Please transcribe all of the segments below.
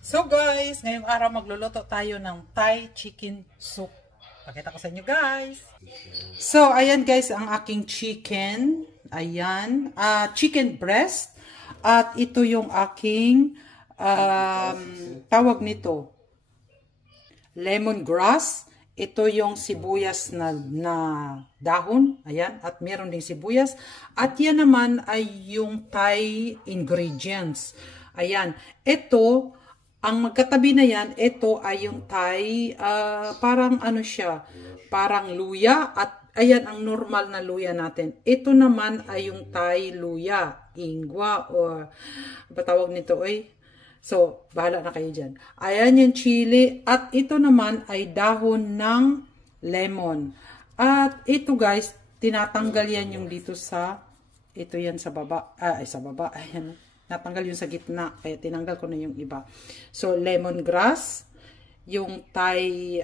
So guys, ngayong araw magluluto tayo ng Thai chicken soup. Pakita ko sa inyo guys. So ayan guys ang aking chicken. Ayan, chicken breast. At ito yung aking tawag nito, lemongrass. Ito yung sibuyas na dahon. Ayan, at meron ding sibuyas. At yan naman ay yung Thai ingredients. Ayan, ito ang magkatabi na yan, ito ay yung Thai, parang ano siya, parang luya, at ayan ang normal na luya natin. Ito naman ay yung Thai luya, ingwa, or patawag nito ay. So, bahala na kayo dyan. Ayan yung chili, at ito naman ay dahon ng lemon. At ito guys, tinatanggal yan yung dito sa, ito yan sa baba, sa baba, ayan. Natanggal yung sa gitna, kaya tinanggal ko na yung iba. So, lemongrass, yung Thai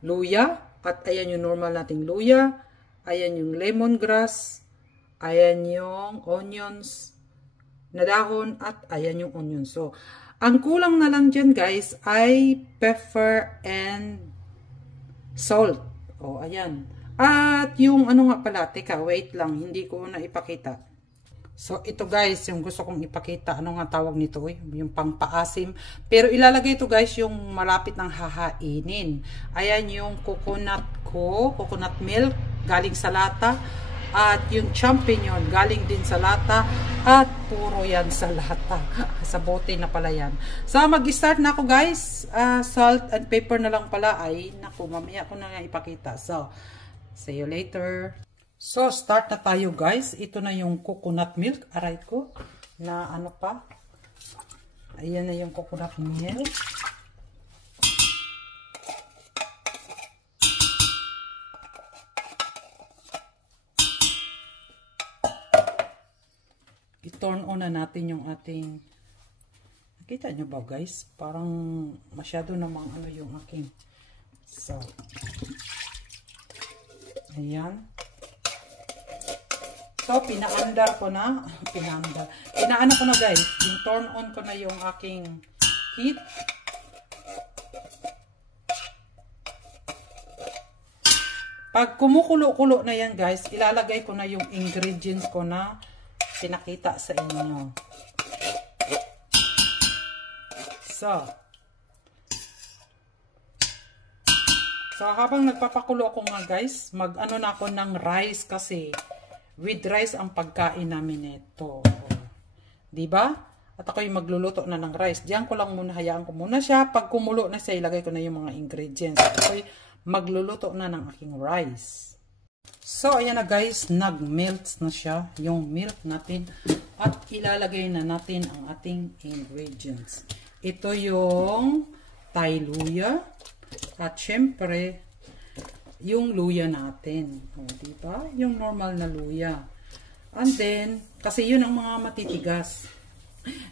luya, at ayan yung normal nating luya, ayan yung lemongrass, ayan yung onions na dahon, at ayan yung onions. So, ang kulang na lang dyan guys ay pepper and salt. O, ayan. At yung ano nga pala, teka, wait lang, hindi ko na ipakita. So, ito guys, yung gusto kong ipakita, ano nga tawag nito eh, yung pangpaasim. Pero ilalagay ito guys, yung malapit ng hahainin. Ayan yung coconut ko, coconut milk, galing sa lata. At yung champignon, galing din sa lata. At puro yan sa lata. Sa bote na pala yan. So, mag-start na ako guys. Salt and pepper na lang pala. Ay, naku, mamaya ko na nga ipakita. So, see you later. So, start na tayo guys. Ito na yung coconut milk. Aray ko. Na ano pa. Ayan na yung coconut milk. I-turn on na natin yung ating. Nakita nyo ba guys? Parang masyado namang ano yung aking. So. Ayan. So, pinaandar ko na. Pinaano ko na guys. Yung turn on ko na yung aking heat. Pag kumukulo-kulo na yan guys, ilalagay ko na yung ingredients ko na pinakita sa inyo. So, habang nagpapakulo ako nga guys, mag-ano na ako ng rice kasi with rice ang pagkain namin ito. Diba? At ako yung magluluto na ng rice. Diyan ko lang muna, hayaan ko muna siya. Pag kumulo na siya, ilagay ko na yung mga ingredients. At ako yung magluluto na ng aking rice. So, ayan na guys. Nag-melt na siya yung milk natin. At ilalagay na natin ang ating ingredients. Ito yung Thai luya. At syempre, yung luya natin. O, diba? Yung normal na luya. And then, kasi yun ang mga matitigas.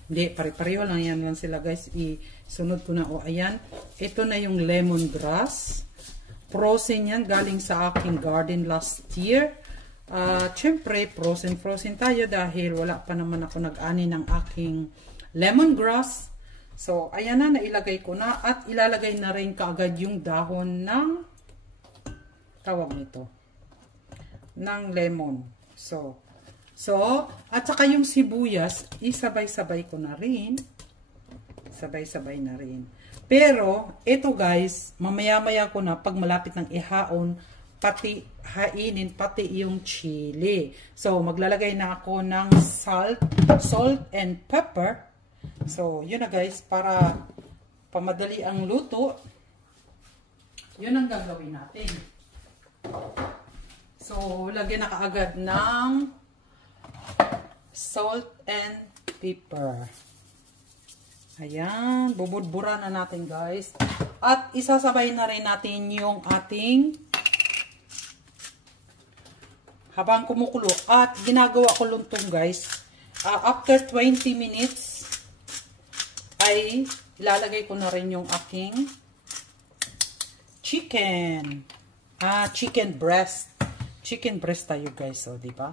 Hindi, pare-pareho lang yan sila guys. Isunod ko na. O, ayan. Ito na yung lemongrass. Frozen yan. Galing sa aking garden last year. Syempre, frozen tayo dahil wala pa naman ako nag-ani ng aking lemongrass. So, ayan na. Nailagay ko na. At ilalagay na rin kaagad yung dahon ng tawag nito ng lemon. So at saka yung sibuyas isabay-sabay ko na rin. Sabay-sabay na rin. Pero ito guys, mamaya-maya ko na pag malapit ng ihaon, pati hainin pati yung chili. So maglalagay na ako ng salt and pepper. So yun na guys, para pamadali ang luto. Yun ang gagawin natin. So, lagyan na kaagad ng salt and pepper. Ayan, bubudbura na natin guys. At isasabay na rin natin yung ating habang kumukulo. At ginagawa ko luntong guys. After 20 minutes ay ilalagay ko na rin yung aking chicken. Chicken breast. Chicken breast tayo guys. So, diba?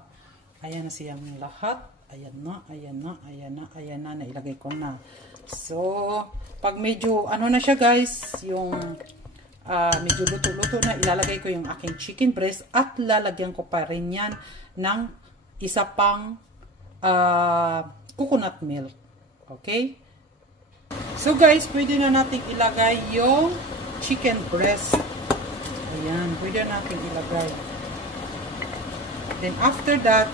Ayan na siyang lahat. Ayan na, ayan na, ayan na, ayan na, nailagay ko na. So, pag medyo, ano na siya guys, yung medyo luto-luto na, ilalagay ko yung aking chicken breast at lalagyan ko pa rin yan ng isa pang coconut milk. Okay? So guys, pwede na natin ilagay yung chicken breast. Ayan, pwede na natin ilagay. Then after that,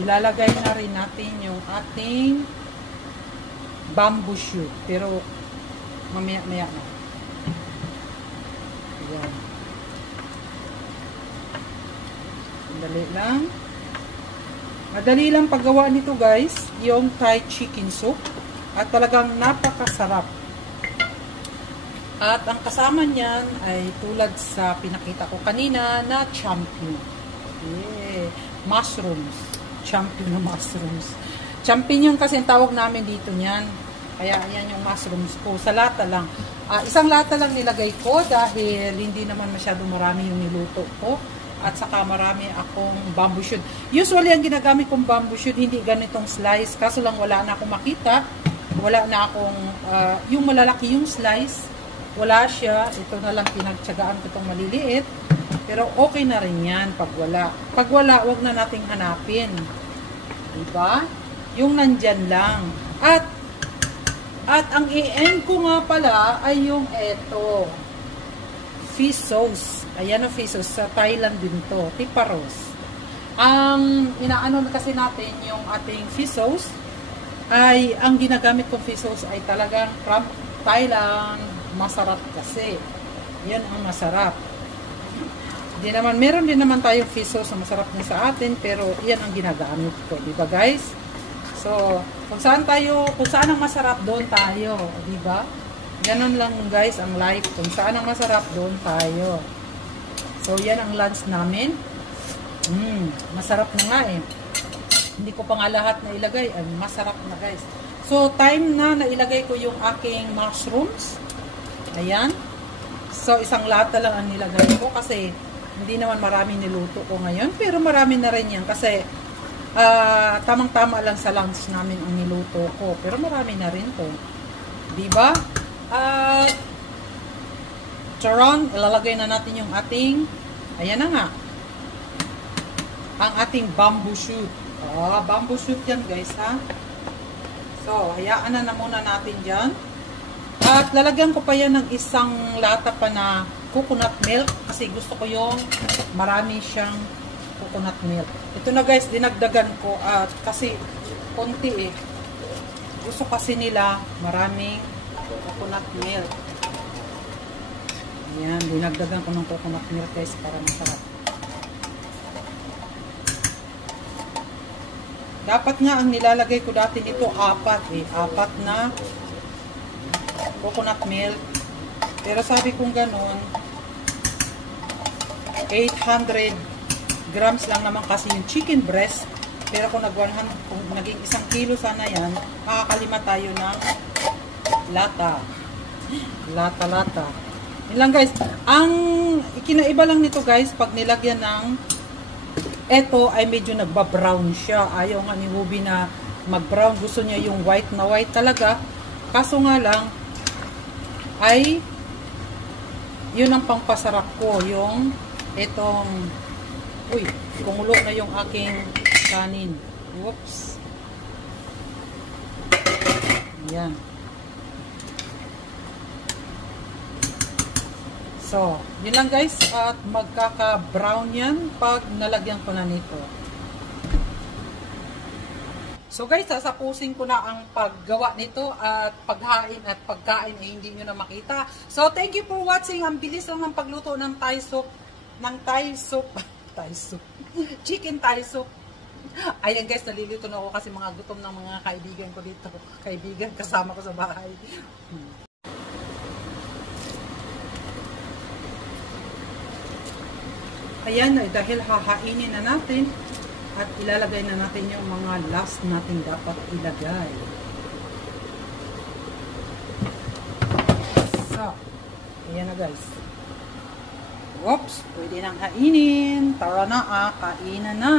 ilalagay na rin natin yung ating bamboo shoot. Pero mamaya-maya na. Ayan. Madali lang. Madali lang paggawa nito guys, yung Thai chicken soup. At talagang napakasarap. At ang kasama niyan ay tulad sa pinakita ko kanina na champion. Yeah. Mushrooms. Champion na mushrooms. Champignon kasi ang tawag namin dito niyan. Kaya ayan yung mushrooms ko. Sa lata lang. Isang lata lang nilagay ko dahil hindi naman masyado marami yung niluto ko. At saka marami akong bamboo shoot. Usually ang ginagamit kong bamboo shoot hindi ganitong slice. Kaso lang wala na akong makita. Wala na akong yung malalaki yung slice. Wala siya. Ito na lang pinagtsagaan ko itong maliliit. Pero okay na rin yan pag wala. Pag wala, wag na nating hanapin. Diba? Yung nandyan lang. At ang i-end ko nga pala ay yung eto. Fish sauce. Ayan ang fish sauce. Sa Thailand din to. Tiparos. Ang inaano kasi natin yung ating fish sauce ay, ang ginagamit kong fish sauce ay talagang from Thailand. Masarap kasi. Yan ang masarap. Di naman, meron din naman tayong fish sauce na masarap din sa atin, pero yan ang ginagamit ko, di ba guys? So, kung saan ang masarap, doon tayo, di ba? Ganun lang guys ang life, kung saan ang masarap, doon tayo. So, yan ang lunch namin. Masarap na nga eh. Hindi ko pa nga lahat na ilagay, ay masarap na guys. So, time na nailagay ko yung aking mushrooms. Ayan. So, isang lata lang ang nilagay ko kasi hindi naman marami niluto ko ngayon, pero marami na rin yan kasi tamang-tama lang sa lunch namin ang niluto ko, pero marami na rin to, diba? Charon, ilalagay na natin yung ating, ayan na nga, ang ating bamboo shoot. Bamboo shoot yan guys ha. So, hayaan na muna natin dyan. At lalagyan ko pa yan ng isang lata pa na coconut milk kasi gusto ko yung marami siyang coconut milk. Ito na guys, dinagdagan ko kasi konti eh. Gusto kasi nila maraming coconut milk. Ayan, dinagdagan ko ng coconut milk guys para masarap. Dapat nga ang nilalagay ko dati nito apat na coconut milk. Pero sabi kong ganun, 800 grams lang naman kasi yung chicken breast. Pero kung naging 1 kilo sana yan, makakalima tayo ng lata. Lata. Yun lang guys. Ang ikinaiba lang nito guys, pag nilagyan ng eto ay medyo nagba-brown siya. Ayaw nga ni Ruby na mag-brown. Gusto niya yung white na white talaga. Kaso nga lang, ay yun ang pangpasarap ko, yung itong kumulo na yung aking kanin. Whoops. Ayan. So, yun lang guys, at magkaka-brown yan pag nalagyan ko na nito. So guys, sasapusin ko na ang paggawa nito at paghain at pagkain ay hindi nyo na makita. So thank you for watching. Ang bilis lang ng pagluto ng Thai soup. Chicken Thai soup. Ayan guys, nalilito na ako kasi mga gutom ng mga kaibigan ko dito. Kaibigan kasama ko sa bahay. Ayan, dahil hahainin na natin. At ilalagay na natin yung mga last natin dapat ilagay. So, ayan na guys. Whoops, pwede nang kainin. Tara na kainan na.